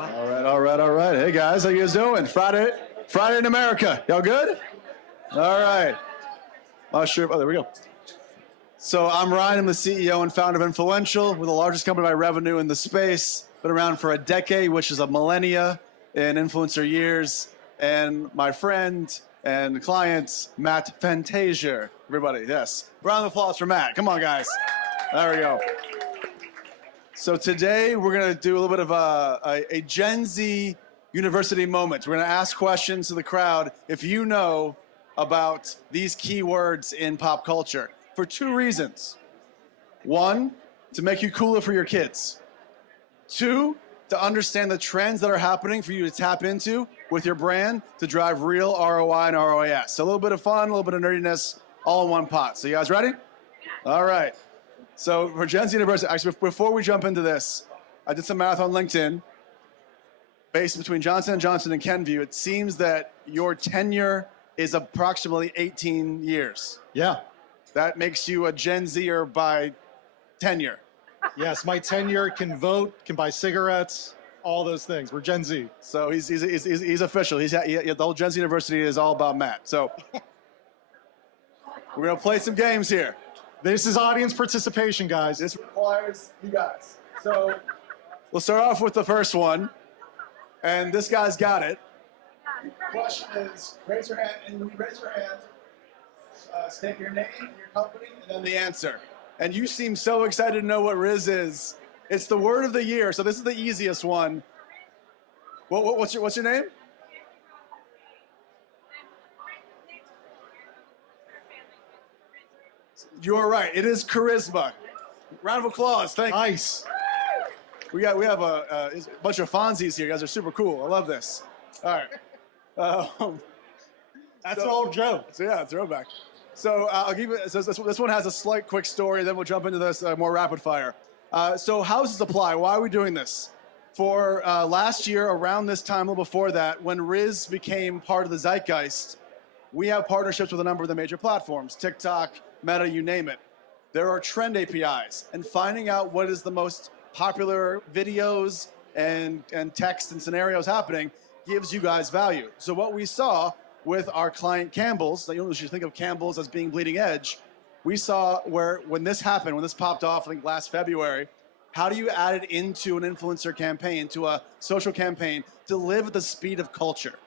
All right. Hey guys, how you guys doing? Friday in America. Y'all good? All right. Oh, sure. Oh, there we go. So I'm Ryan. I'm the CEO and founder of Influential. We're the largest company by revenue in the space. Been around for a decade, which is a millennia in influencer years. And my friend and client, Matt Fantazier. Everybody, yes. Round of applause for Matt. Come on, guys. There we go. So today we're going to do a little bit of a Gen Z university moment. We're going to ask questions to the crowd if you know about these keywords in pop culture for two reasons. One, to make you cooler for your kids. Two, to understand the trends that are happening for you to tap into with your brand to drive real ROI and ROAS. So a little bit of fun, a little bit of nerdiness, all in one pot. So you guys ready? All right. So for Gen Z University, actually, before we jump into this, I did some math on LinkedIn. Based between Johnson & Johnson and Kenvue, it seems that your tenure is approximately 18 years. Yeah. That makes you a Gen Zer by tenure. Yes, my tenure can vote, can buy cigarettes, all those things. We're Gen Z. So he's official. The whole Gen Z University is all about Matt. So we're going to play some games here. This is audience participation, guys. This requires you guys. So we'll start off with the first one. And this guy's got it. The question is, raise your hand, and when you raise your hand, state your name, your company, and then the answer. And you seem so excited to know what Riz is. It's the word of the year, so this is the easiest one. What's your name? You're right. It is charisma. Round of applause. Thank you. Nice. We have a bunch of Fonzies here. You guys are super cool. I love this. All right. That's an old joke. So yeah, throwback. So I'll give you. So this one has a slight quick story. Then we'll jump into this more rapid fire. So how does this apply? Why are we doing this? For last year, around this time, a little before that, when Riz became part of the zeitgeist, we have partnerships with a number of the major platforms: TikTok, Meta, you name it. There are trend APIs, and finding out what is the most popular videos and text and scenarios happening gives you guys value. So what we saw with our client Campbell's, you should think of Campbell's as being bleeding edge. We saw when this happened, when this popped off, I think last February, how do you add it into an influencer campaign, to a social campaign, to live at the speed of culture?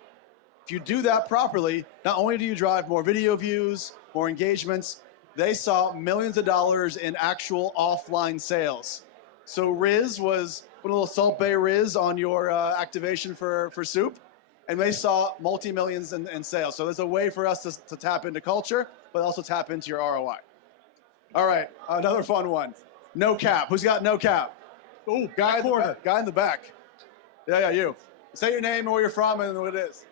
If you do that properly, not only do you drive more video views, more engagements, they saw millions of dollars in actual offline sales. So Riz was put a little Salt Bay Riz on your activation for soup, and they saw multi-millions in sales. So there's a way for us to tap into culture, but also tap into your ROI. All right, another fun one. No cap. Who's got no cap? Oh, guy in the back. Yeah, you. Say your name and where you're from and what it is.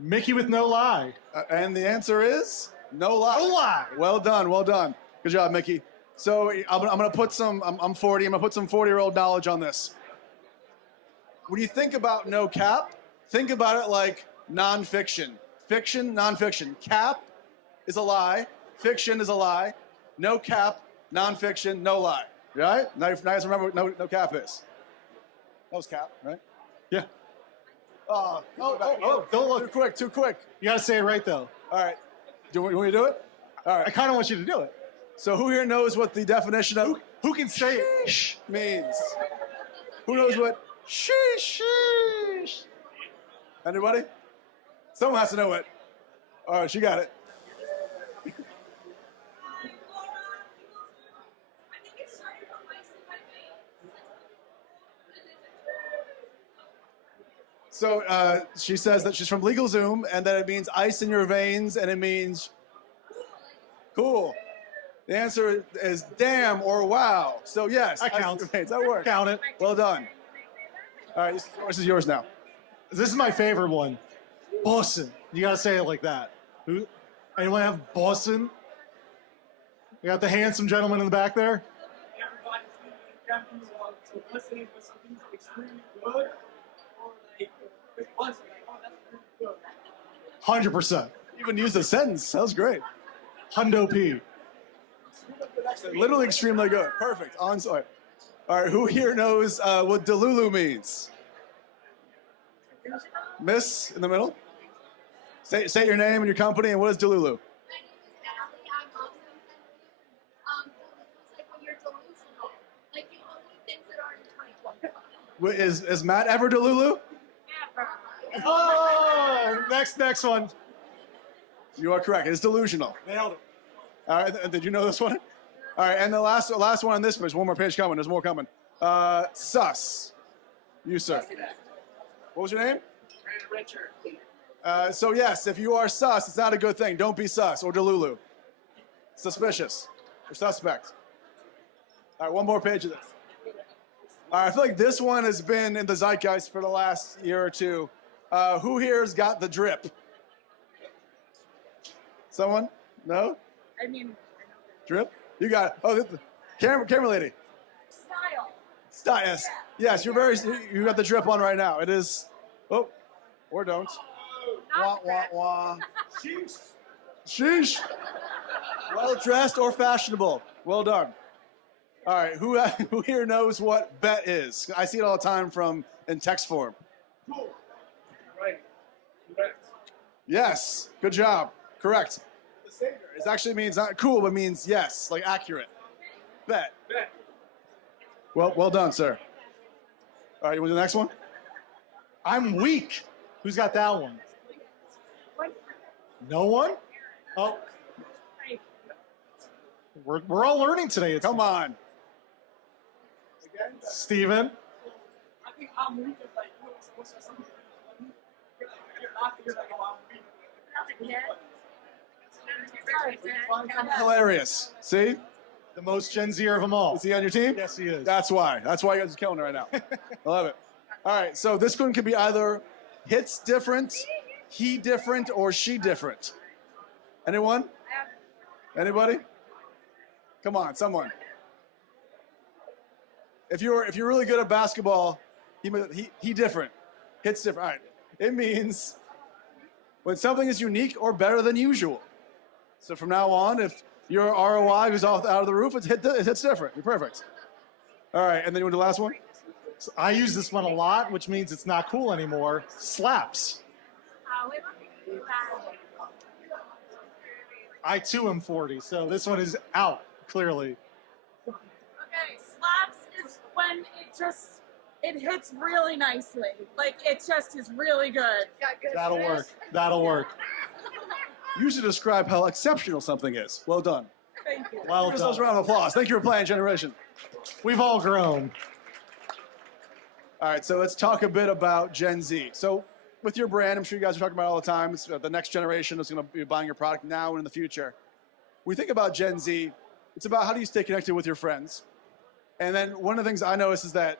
Mickey with no lie. And the answer is no lie. No lie. Well done. Good job, Mickey. So I'm going to put some, I'm 40, I'm going to put some 40-year-old knowledge on this. When you think about no cap, think about it like nonfiction. Fiction, nonfiction. Cap is a lie. Fiction is a lie. No cap, nonfiction, no lie. Right? Now you guys remember what no cap is. That was cap, right? Yeah. Don't look. Too quick. You gotta say it right though. All right. You want me to do it? All right. I kind of want you to do it. So who here knows what the definition of who can say sheesh means? Who knows what sheesh? Anybody? Someone has to know it. All right, she got it. So she says that she's from LegalZoom, and that it means ice in your veins, and it means cool. The answer is damn or wow. So yes, that counts. That works. Count it. Well done. All right, this is yours now. This is my favorite one. Boston. You gotta say it like that. Anyone have Boston? We got the handsome gentleman in the back there. So listening for something extremely good. 100%. You even used a sentence. That was great. Hundo P. Literally extremely good. Perfect. On site. All right, who here knows what Delulu means? Miss in the middle? Say your name and your company, and what is Delulu? My name is Allie. I'm also in Kenvue. It's like when you're delusional. Like you only things that are in 2020. Is Matt ever Delulu? Oh, next one. You are correct. It's delusional. Nailed it. All right, did you know this one? All right, and the last one on this page. One more page coming. There's more coming. Sus. You, sir. What was your name? Richard. So yes, if you are sus, it's not a good thing. Don't be sus or Delulu. Suspicious or suspect. All right, one more page of this. All right, I feel like this one has been in the zeitgeist for the last year or two. Who here's got the drip? Someone? No? I mean, Drip? You got it. Oh, the camera lady. style. Style, yes. Yes, you got the drip on right now. It is, oh, or don't. Wah, wah, wah. Sheesh. Well dressed or fashionable. Well done. All right, who here knows what bet is? I see it all the time in text form. Cool. Right. Correct. Yes, good job. Correct. It actually means not cool, but means yes, like accurate. Bet. Bet. Well done, sir. All right, you want to do the next one? I'm weak. Who's got that one? No one? Oh. We're all learning today. Come on. Steven. I think I'm weak is like, what's that something? I think it's like, oh, I'm weak. Hilarious. See? The most Gen Zer of them all. Is he on your team? Yes, he is. That's why. That's why you guys are killing it right now. I love it. All right, so this one could be either hits different, he different, or she different. Anyone? Anybody? Come on, someone. If you're really good at basketball, he different. Hits different. All right. It means when something is unique or better than usual. So from now on, if your ROI goes out of the roof, it hits different. You're perfect. All right, and then you want the last one? So I use this one a lot, which means it's not cool anymore. Slaps. I too am 40, so this one is out, clearly. Okay, slaps is when it hits really nicely. Like it just is really good. That'll work. That'll work. Use to describe how exceptional something is. Well done. Thank you. Well Give yourselves a done. round of applause. Thank you for playing Generation. We've all grown. All right, so let's talk a bit about Gen Z. So with your brand, I'm sure you guys are talking about it all the time. It's the next generation is going to be buying your product now and in the future. When we think about Gen Z, it's about how do you stay connected with your friends. And then one of the things I notice is that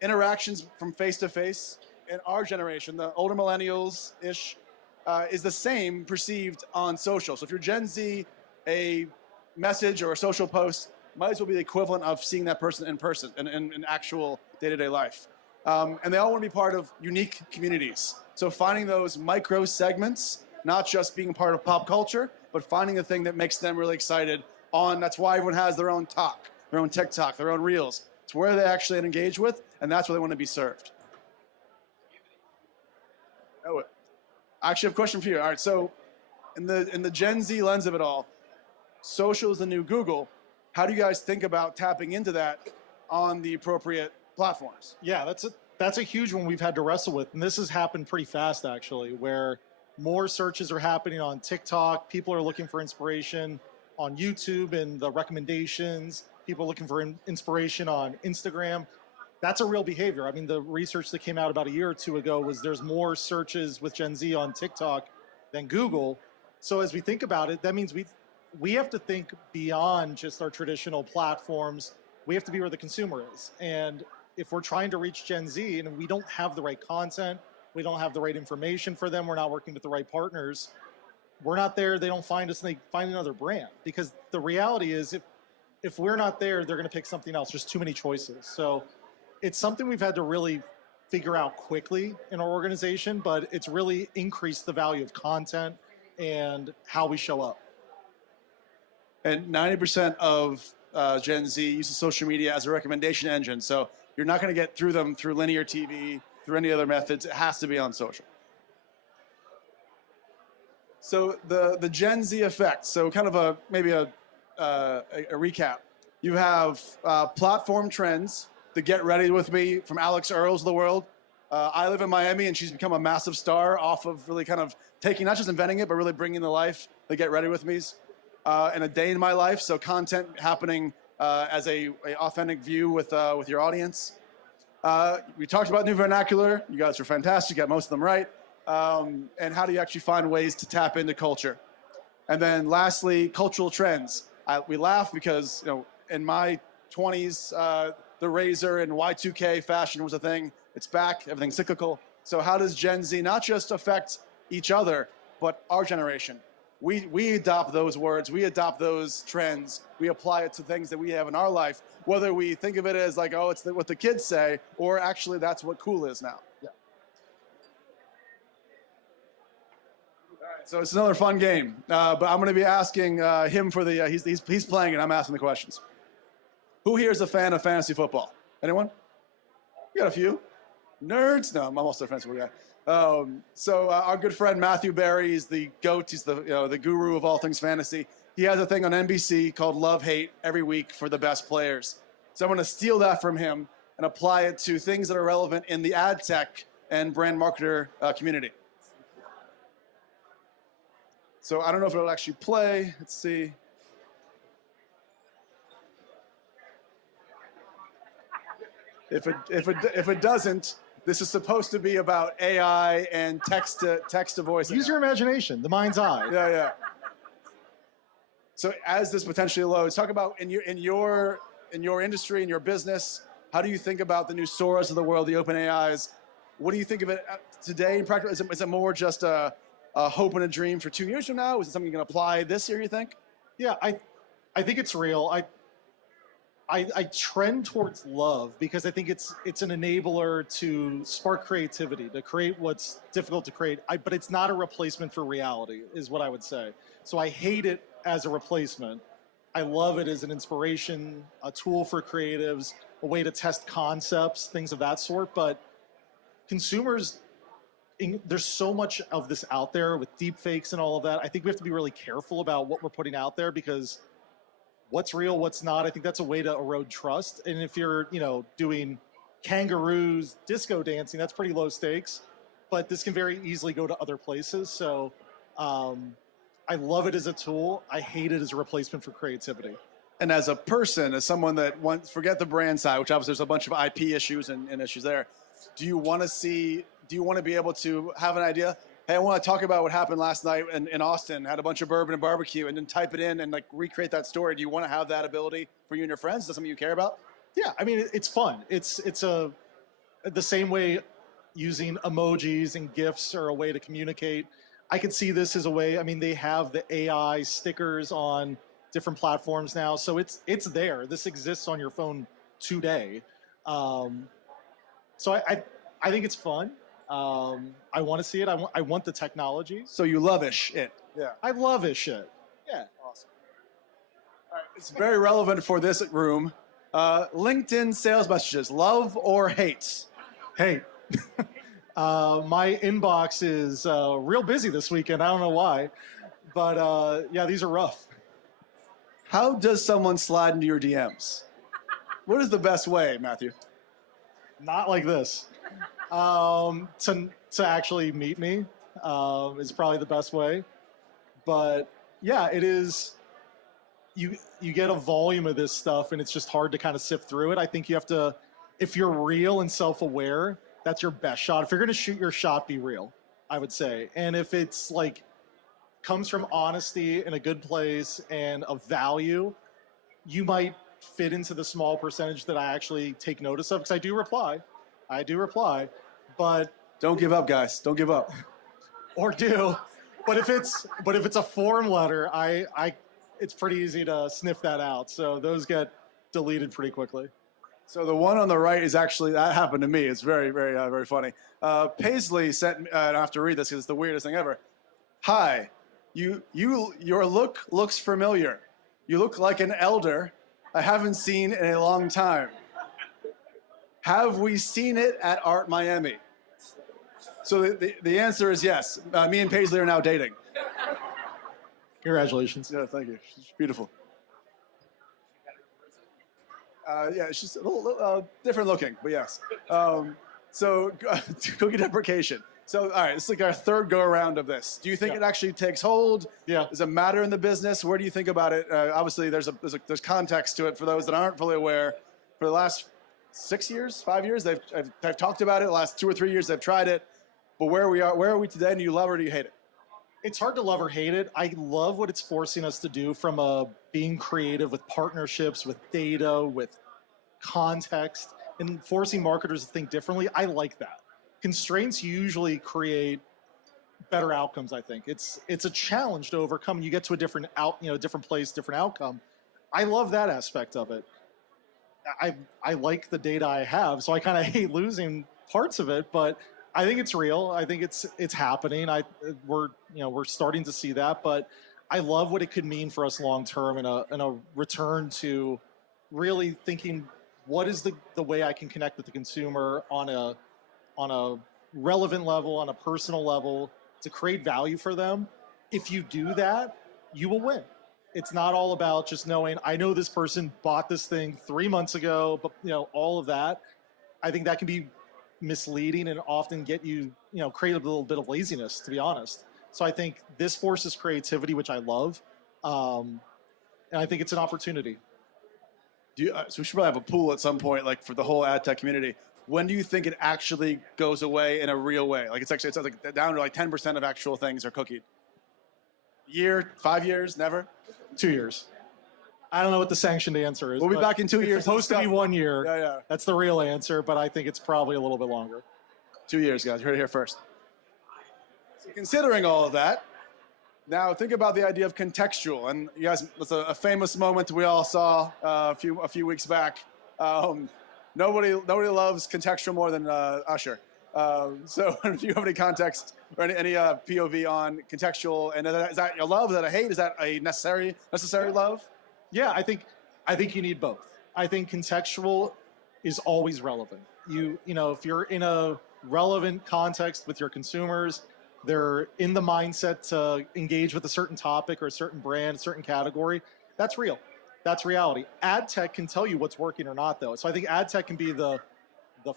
interactions from face to face in our generation, the older millennials-ish, is the same perceived on social. So if you're Gen Z, a message or a social post might as well be the equivalent of seeing that person in person in actual day-to-day life. And they all want to be part of unique communities. So finding those micro segments, not just being part of pop culture, but finding the thing that makes them really excited that's why everyone has their own talk, their own TikTok, their own Reels. It's where they actually engage with, and that's where they want to be served. Oh, I actually have a question for you. All right, so in the Gen Z lens of it all, social is the new Google. How do you guys think about tapping into that on the appropriate platforms? Yeah, that's a huge one we've had to wrestle with. And this has happened pretty fast, actually, where more searches are happening on TikTok. People are looking for inspiration on YouTube and the recommendations. People are looking for inspiration on Instagram. That's a real behavior. I mean, the research that came out about a year or two ago was there's more searches with Gen Z on TikTok than Google. So as we think about it, that means we have to think beyond just our traditional platforms. We have to be where the consumer is. And if we're trying to reach Gen Z and we don't have the right content, we don't have the right information for them, we're not working with the right partners, we're not there, they don't find us, and they find another brand. Because the reality is, if we're not there, they're gonna pick something else. There's too many choices. So it's something we've had to really figure out quickly in our organization, but it's really increased the value of content and how we show up. And 90% of Gen Z uses social media as a recommendation engine. So you're not going to get through them through linear TV, through any other methods. It has to be on social. So the Gen Z effect. So kind of maybe a recap. You have platform trends. The Get Ready With Me from Alex Earls of the world. I live in Miami, and she's become a massive star off of really kind of taking, not just inventing it, but really bringing to life the Get Ready With Me's. And a day in my life, so content happening as a authentic view with your audience. We talked about new vernacular. You guys are fantastic. You got most of them right. And how do you actually find ways to tap into culture? And then lastly, cultural trends. We laugh because, in my 20s, the razor and Y2K fashion was a thing. It's back, everything's cyclical. So how does Gen Z not just affect each other, but our generation? We adopt those words, we adopt those trends, we apply it to things that we have in our life, whether we think of it as like, oh, it's what the kids say, or actually that's what cool is now. Yeah. All right, so it's another fun game, but I'm going to be asking him for the, he's playing and I'm asking the questions. Who here is a fan of fantasy football? Anyone? We got a few. Nerds? No, I'm almost a fantasy football guy. So our good friend Matthew Berry is the GOAT. He's the guru of all things fantasy. He has a thing on NBC called Love Hate every week for the best players. So I'm going to steal that from him and apply it to things that are relevant in the ad tech and brand marketer community. So I don't know if it'll actually play. Let's see. If it doesn't, this is supposed to be about AI and text to voice. Use your imagination, the mind's eye. Yeah. So as this potentially loads, talk about in your industry, in your business, how do you think about the new Soras of the world, the open AIs? What do you think of it today in practice? Is it more just a hope and a dream for 2 years from now? Is it something you can apply this year, you think? Yeah, I think it's real. I trend towards love because I think it's an enabler to spark creativity, to create what's difficult to create. But it's not a replacement for reality, is what I would say. So I hate it as a replacement. I love it as an inspiration, a tool for creatives, a way to test concepts, things of that sort. But consumers, there's so much of this out there with deep fakes and all of that. I think we have to be really careful about what we're putting out there because what's real, what's not. I think that's a way to erode trust. And if you're, doing kangaroos, disco dancing, that's pretty low stakes. But this can very easily go to other places. So I love it as a tool. I hate it as a replacement for creativity. And as a person, as someone that wants, forget the brand side, which obviously there's a bunch of IP issues and issues there. Do you want to be able to have an idea? Hey, I want to talk about what happened last night in Austin, had a bunch of bourbon and barbecue, and then type it in and like recreate that story. Do you want to have that ability for you and your friends? Is that something you care about? Yeah, I mean, it's fun. It's the same way using emojis and GIFs are a way to communicate. I could see this as a way, I mean, they have the AI stickers on different platforms now, so it's there. This exists on your phone today. So I think it's fun. I want to see it. I want the technology. So you love-ish it. Yeah. I love-ish it. Yeah. Awesome. All right. It's very relevant for this room. LinkedIn sales messages, love or hate? Hate. My inbox is real busy this weekend. I don't know why. But yeah, these are rough. How does someone slide into your DMs? What is the best way, Matthew? Not like this. To actually meet me is probably the best way. But yeah, it is. You get a volume of this stuff, and it's just hard to kind of sift through it. I think you have to, if you're real and self-aware, that's your best shot. If you're going to shoot your shot, be real, I would say. And if it's like comes from honesty in a good place and of value, you might fit into the small percentage that I actually take notice of because I do reply, but don't give up, guys. Don't give up. Or do, but if it's a form letter, it's pretty easy to sniff that out. So those get deleted pretty quickly. So the one on the right is actually, that happened to me. It's very, very, very funny. Paisley sent, I don't have to read this because it's the weirdest thing ever. Hi, your look looks familiar. You look like an elder I haven't seen in a long time. Have we seen it at Art Miami? So the answer is yes. Me and Paisley are now dating. Congratulations. Yeah, thank you. She's beautiful. Yeah, she's a little different looking, but yes. So cookie deprecation. So, all right, this is like our third go around of this. Do you think it actually takes hold? Yeah. Does it matter in the business? Where do you think about it? Obviously, there's context to it for those that aren't fully aware. For the last 6 years, 5 years, they've talked about it. The last 2 or 3 years, they've tried it. But where are we today? Do you love it or do you hate it? It's hard to love or hate it. I love what it's forcing us to do from being creative with partnerships, with data, with context, and forcing marketers to think differently. I like that. Constraints usually create better outcomes, I think. It's a challenge to overcome. You get to a different different place, different outcome. I love that aspect of it. I like the data I have, so I kind of hate parts of it, but I think it's real. I think it's happening. We're starting to see that, but I love what it could mean for us long term in a return to really thinking what is the way I can connect with the consumer on a relevant level, on a personal level, to create value for them. If you do that, you will win. It's not all about just knowing, I know this person bought this thing 3 months ago, but all of that. I think that can be misleading and often get you, create a little bit of laziness, to be honest. So I think this forces creativity, which I love. And I think it's an opportunity. So we should probably have a pool at some point, like for the whole ad tech community. When do you think it actually goes away in a real way? Like it's like down to like 10% of actual things are cookied. Year, 5 years, never? 2 years. I don't know what the sanctioned answer is. We'll be back in 2 years. It's supposed to be 1 year. Yeah. That's the real answer, but I think it's probably a little bit longer. 2 years, guys. You heard it here first. So considering all of that, now think about the idea of contextual. And you guys, it's a famous moment we all saw a few weeks back. Nobody loves contextual more than Usher. So if you have any context or any POV on contextual, and is that a love? Is that a hate? Is that a necessary love? Yeah, I think you need both. I think contextual is always relevant. If you're in a relevant context with your consumers, they're in the mindset to engage with a certain topic or a certain brand, a certain category, that's real. That's reality. Ad tech can tell you what's working or not, though. So I think ad tech can be the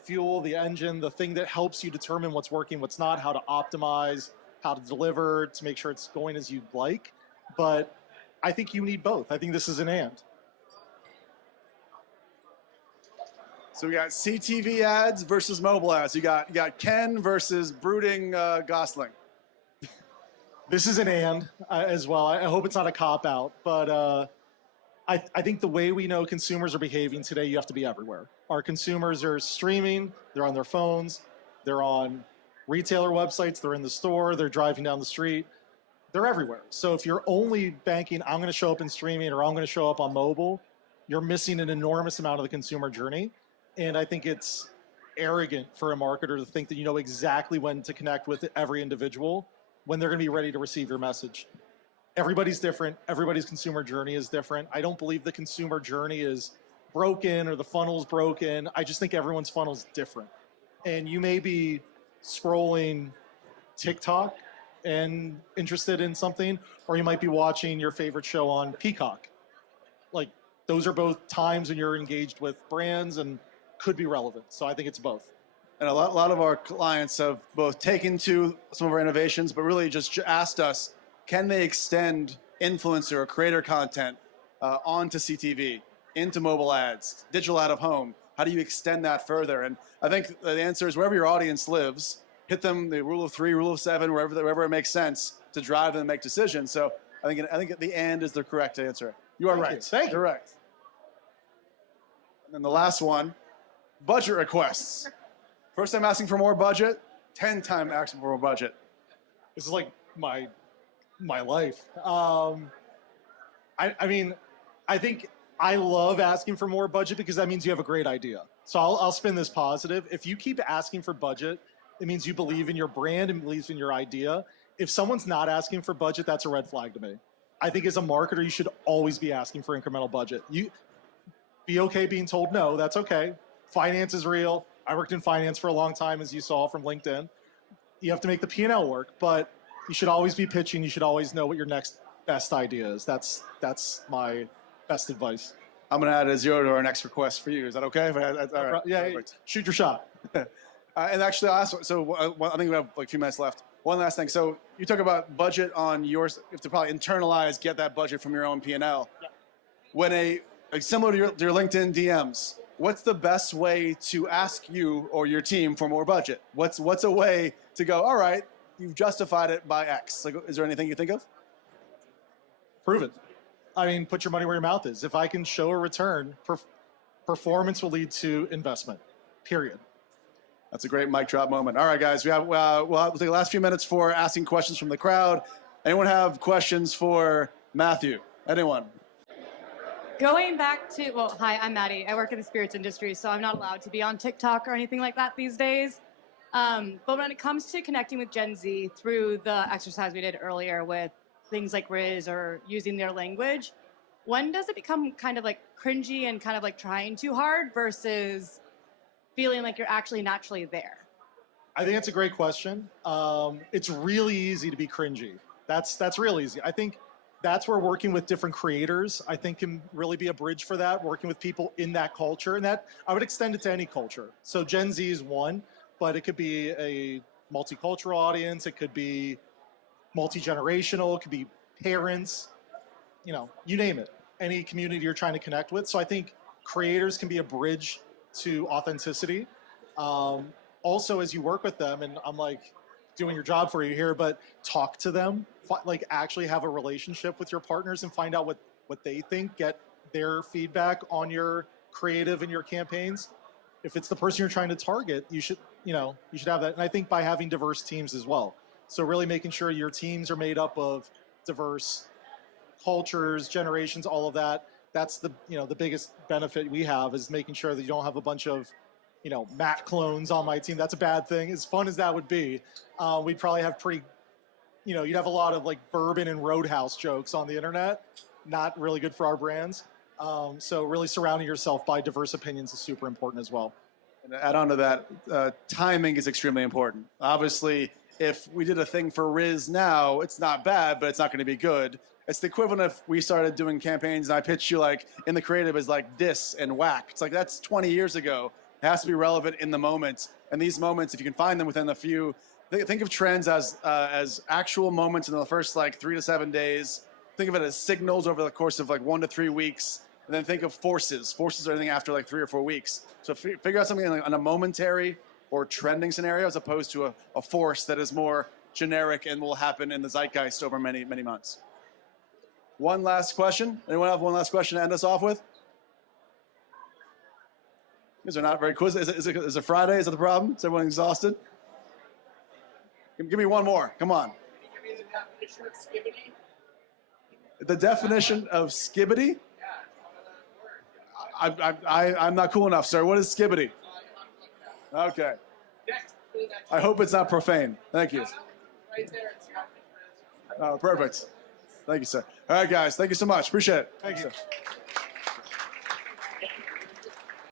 fuel, the engine, the thing that helps you determine what's working, what's not, how to optimize, how to deliver to make sure it's going as you'd like. But I think you need both. I think this is an and. So we got CTV ads versus mobile ads. You got Ken versus brooding Gosling. This is an and as well. I hope it's not a cop-out, but I think the way we know consumers are behaving today, you have to be everywhere. Our consumers are streaming, they're on their phones, they're on retailer websites, they're in the store, they're driving down the street, they're everywhere. So if you're only banking, I'm gonna show up in streaming or I'm gonna show up on mobile, you're missing an enormous amount of the consumer journey. And I think it's arrogant for a marketer to think that you know exactly when to connect with every individual when they're gonna be ready to receive your message. Everybody's different. Everybody's consumer journey is different. I don't believe the consumer journey is broken or the funnel's broken. I just think everyone's funnel's different. And you may be scrolling TikTok and interested in something, or you might be watching your favorite show on Peacock. Like, those are both times when you're engaged with brands and could be relevant. So I think it's both. And a lot of our clients have both taken to some of our innovations, but really just asked us, can they extend influencer or creator content onto CTV, into mobile ads, digital out of home? How do you extend that further? And I think the answer is wherever your audience lives, hit them the rule of 3, rule of 7, wherever it makes sense to drive them and make decisions. So I think the and is the correct answer. You are right. Thank you. Correct. And then the last one, budget requests. First time asking for more budget, 10 time asking for more budget. This is like my life. I mean, I think I love asking for more budget because that means you have a great idea. So I'll spin this positive. If you keep asking for budget, it means you believe in your brand and believes in your idea. If someone's not asking for budget, that's a red flag to me. I think as a marketer, you should always be asking for incremental budget. You be okay being told no, that's okay. Finance is real. I worked in finance for a long time, as you saw from LinkedIn. You have to make the P&L work, but you should always be pitching. You should always know what your next best idea is. That's my best advice. I'm going to add a 0 to our next request for you. Is that okay? All right. Yeah, Perfect. shoot your shot. And actually, I'll ask, so I think we have like a few minutes left. One last thing. So you talk about budget on yours. You have to probably internalize, get that budget from your own P&L. Yeah. When similar to your LinkedIn DMs, what's the best way to ask you or your team for more budget? What's a way to go, all right, you've justified it by X. Like, is there anything you think of? Prove it. I mean, put your money where your mouth is. If I can show a return, performance will lead to investment, period. That's a great mic drop moment. All right, guys, we'll take the last few minutes for asking questions from the crowd. Anyone have questions for Matthew? Anyone? Going back to, well, hi, I'm Maddie. I work in the spirits industry, so I'm not allowed to be on TikTok or anything like that these days. But when it comes to connecting with Gen Z through the exercise we did earlier with things like Riz or using their language, when does it become kind of like cringy and kind of like trying too hard versus feeling like you're actually naturally there? I think that's a great question. It's really easy to be cringy. That's real easy. I think that's where working with different creators, I think, can really be a bridge for that, working with people in that culture. And that I would extend it to any culture. So Gen Z is one, but it could be a multicultural audience. It could be multi-generational. It could be parents, you name it. Any community you're trying to connect with. So I think creators can be a bridge to authenticity. Also, as you work with them, and I'm like doing your job for you here, but talk to them, like actually have a relationship with your partners and find out what they think, get their feedback on your creative and your campaigns. If it's the person you're trying to target, you should have that. And I think by having diverse teams as well. So really making sure your teams are made up of diverse cultures, generations, all of that. That's the biggest benefit we have is making sure that you don't have a bunch of Matt clones on my team. That's a bad thing. As fun as that would be, we'd probably have you'd have a lot of like bourbon and Roadhouse jokes on the internet. Not really good for our brands. So really surrounding yourself by diverse opinions is super important as well. And to add on to that, timing is extremely important. Obviously, if we did a thing for Riz now, it's not bad, but it's not going to be good. It's the equivalent if we started doing campaigns and I pitched you like in the creative as like diss and whack. It's like that's 20 years ago. It has to be relevant in the moment. And these moments, if you can find them within a few, think of trends as actual moments in the first like 3 to 7 days. Think of it as signals over the course of like 1 to 3 weeks. And then think of forces. Forces are anything after like 3 or 4 weeks. So figure out something on a momentary or trending scenario as opposed to a force that is more generic and will happen in the zeitgeist over many, many months. One last question. Anyone have one last question to end us off with? You guys are not very quiz. Is it Friday? Is that the problem? Is everyone exhausted? Give me one more. Come on. Can you give me the definition of skibbity? The definition of skibbity? I'm not cool enough, sir. What is skibbity? Okay. I hope it's not profane. Thank you. Right there. It's got the Oh, perfect. Thank you, sir. All right, guys. Thank you so much. Appreciate it. Thank you. Sir.